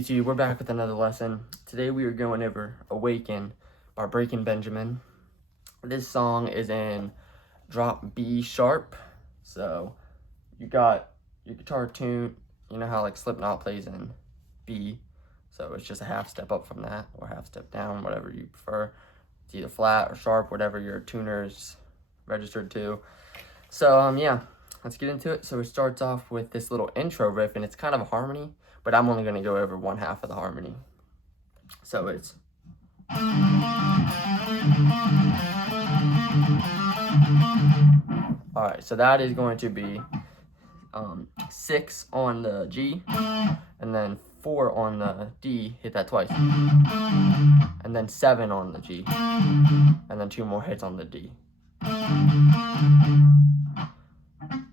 YouTube, we're back with another lesson. Today we are going over Awaken by Breaking Benjamin. This song is in drop B sharp. So you got your guitar tune, you know how like Slipknot plays in B. So it's just a half step up from that, or half step down, whatever you prefer. It's either flat or sharp, whatever your tuner's registered to. So yeah, let's get into it. So it starts off with this little intro riff, and it's kind of a harmony, but I'm only going to go over one half of the harmony. So it's alright, so that is going to be 6 on the G, and then 4 on the D, hit that twice, and then 7 on the G, and then 2 more hits on the D.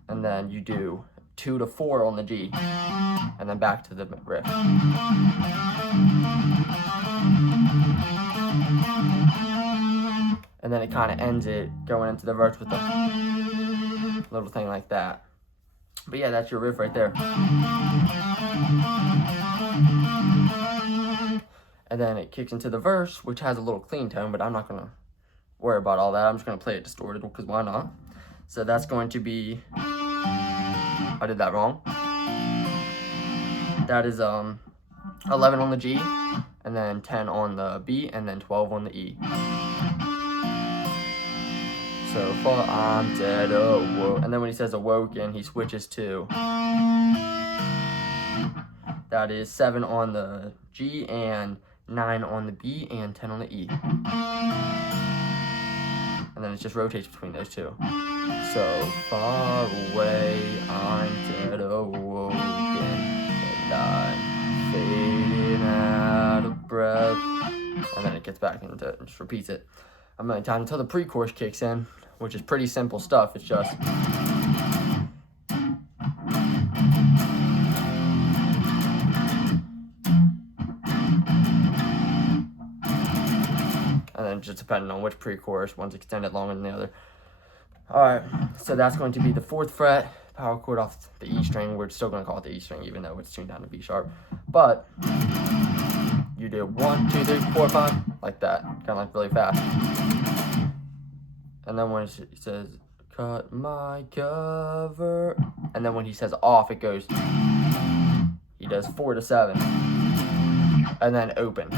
And then you do 2 to 4 on the G, and then back to the riff. And then it kind of ends it going into the verse with a little thing like that. But yeah, that's your riff right there. And then it kicks into the verse, which has a little clean tone, but I'm not going to worry about all that. I'm just going to play it distorted, because why not? So that's going to be, I did that wrong. That is 11 on the G, and then 10 on the B, and then 12 on the E. So far I'm dead, oh, and then when he says awoken, he switches to, that is 7 on the G, and 9 on the B, and 10 on the E. And then it just rotates between those two. So far away, I'm dead awoken, and I'm fading out of breath. And then it gets back into it and just repeats it a million times until the pre-chorus kicks in, which is pretty simple stuff. It's just and then just depending on which pre-chorus, one's extended longer than the other. Alright, so that's going to be the 4th fret, power chord off the E string. We're still going to call it the E string, even though it's tuned down to B sharp. But you do 1, 2, 3, 4, 5, like that, kind of like really fast. And then when he says, cut my cover, and then when he says off, it goes, he does 4 to 7, and then open.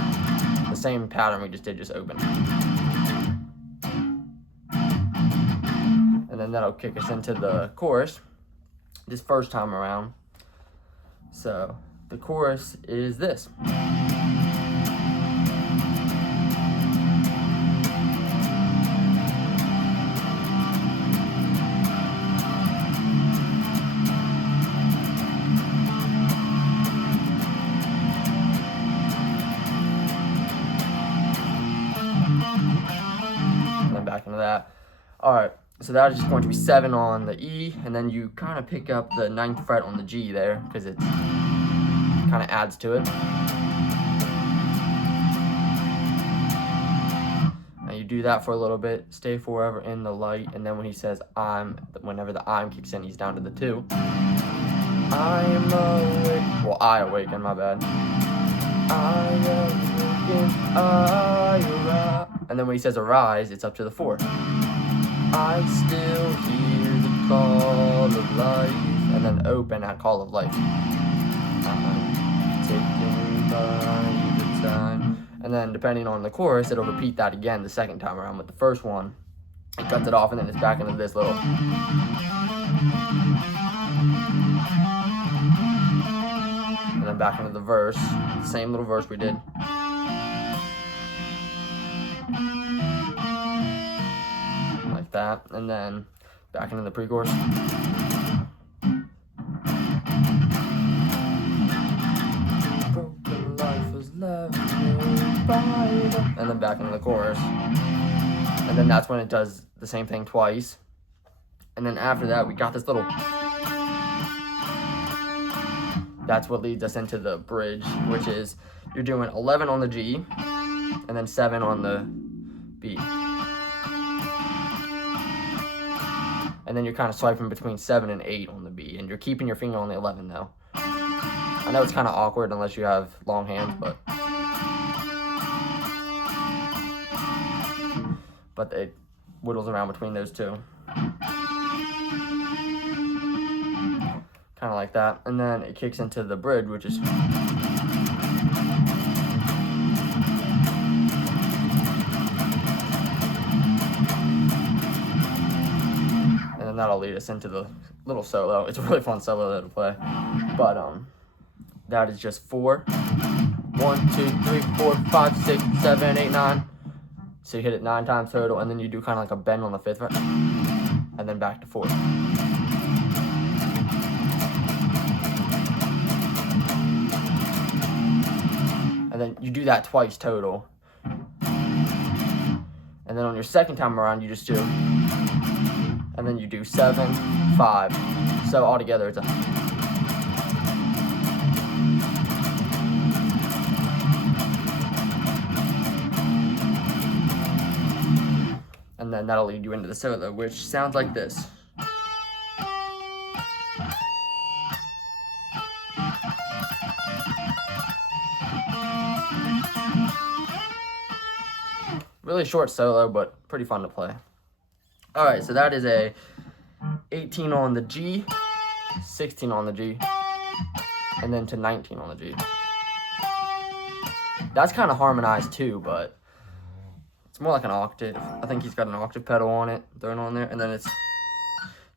The same pattern we just did, just open. And then that'll kick us into the chorus this first time around. So the chorus is this. And then back into that. Alright, so that is just going to be 7 on the E, and then you kind of pick up the 9th fret on the G there, because it kind of adds to it. And you do that for a little bit, stay forever in the light, and then when he says I'm, whenever the I'm kicks in, he's down to the 2. I'm awake. Well, I awaken, my bad. I awaken, I arise. And then when he says arise, it's up to the 4. I still hear the call of life. And then open at call of life. I'm taking by the time. And then depending on the chorus, it'll repeat that again the second time around. With the first one, it cuts it off, and then it's back into this little. And then back into the verse. Same little verse we did. Like that. And then back into the pre-chorus. Broken life was left and then back into the chorus. And then that's when it does the same thing twice. And then after that, we got this little. That's what leads us into the bridge, which is you're doing 11 on the G, and then 7 on the B. And then you're kind of swiping between 7 and 8 on the B, and you're keeping your finger on the 11 though. I know it's kind of awkward unless you have long hands, but it whittles around between those two. Kind of like that. And then it kicks into the bridge, which is... And then that'll lead us into the little solo. It's a really fun solo to play. But that is just 4. 1, 2, 3, 4, 5, 6, 7, 8, 9. So you hit it 9 times total, and then you do kind of like a bend on the 5th fret, and then back to 4. And then you do that twice total. And then on your second time around, you just do, and then you do 7, 5. So altogether, it's a... And then that'll lead you into the solo, which sounds like this. Really short solo, but pretty fun to play. Alright, so that is a 18 on the G, 16 on the G, and then to 19 on the G. That's kind of harmonized too, but it's more like an octave. I think he's got an octave pedal on it, thrown on there, and then it's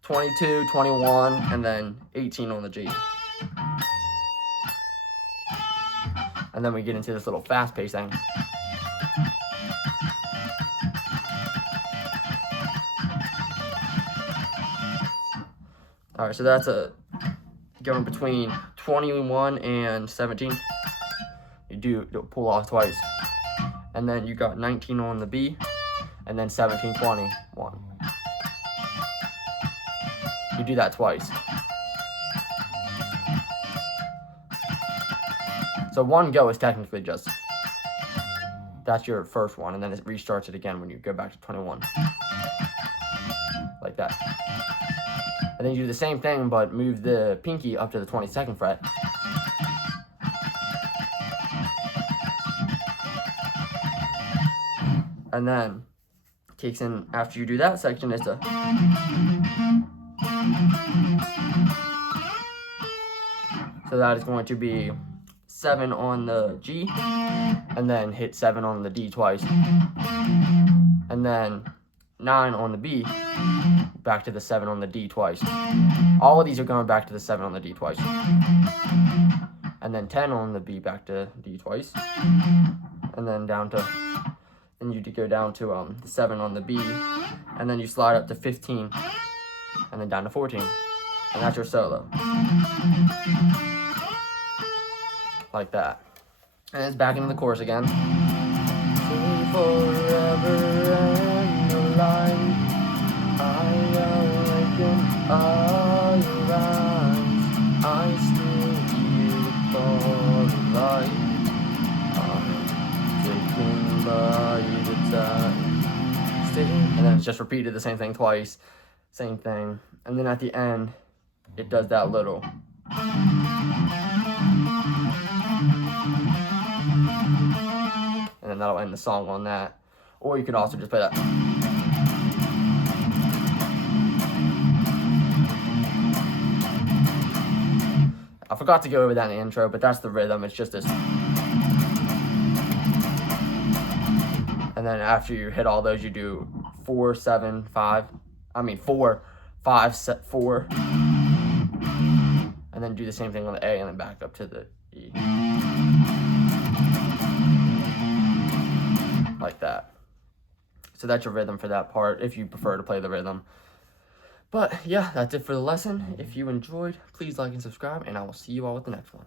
22, 21, and then 18 on the G. And then we get into this little fast pace thing. Alright, so that's going between 21 and 17. You pull off twice. And then you got 19 on the B, and then 17, 20, 1. You do that twice. So one go is technically just, that's your first one, and then it restarts it again when you go back to 21. Like that. And then you do the same thing, but move the pinky up to the 22nd fret. And then kicks in after you do that section. It's a... So that is going to be 7 on the G, and then hit 7 on the D twice. And then 9 on the B, back to the 7 on the D twice. All of these are going back to the 7 on the D twice. And then 10 on the B, back to D twice. And then down to, and you go down to the 7 on the B, and then you slide up to 15, and then down to 14. And that's your solo. Like that. And it's back into the chorus again. Forever and alive, I awaken, I rise, I still here for life, I'm taken by the tide. And then it's just repeated the same thing twice, same thing, and then at the end, it does that little. And then that'll end the song on that. Or you could also just play that. I forgot to go over that in the intro, but that's the rhythm. It's just this. And then after you hit all those, you do 4, 7, 5. 4, 5, 4. And then do the same thing on the A and then back up to the E. Like that. So that's your rhythm for that part, if you prefer to play the rhythm. But yeah, that's it for the lesson. If you enjoyed, please like and subscribe, and I will see you all with the next one.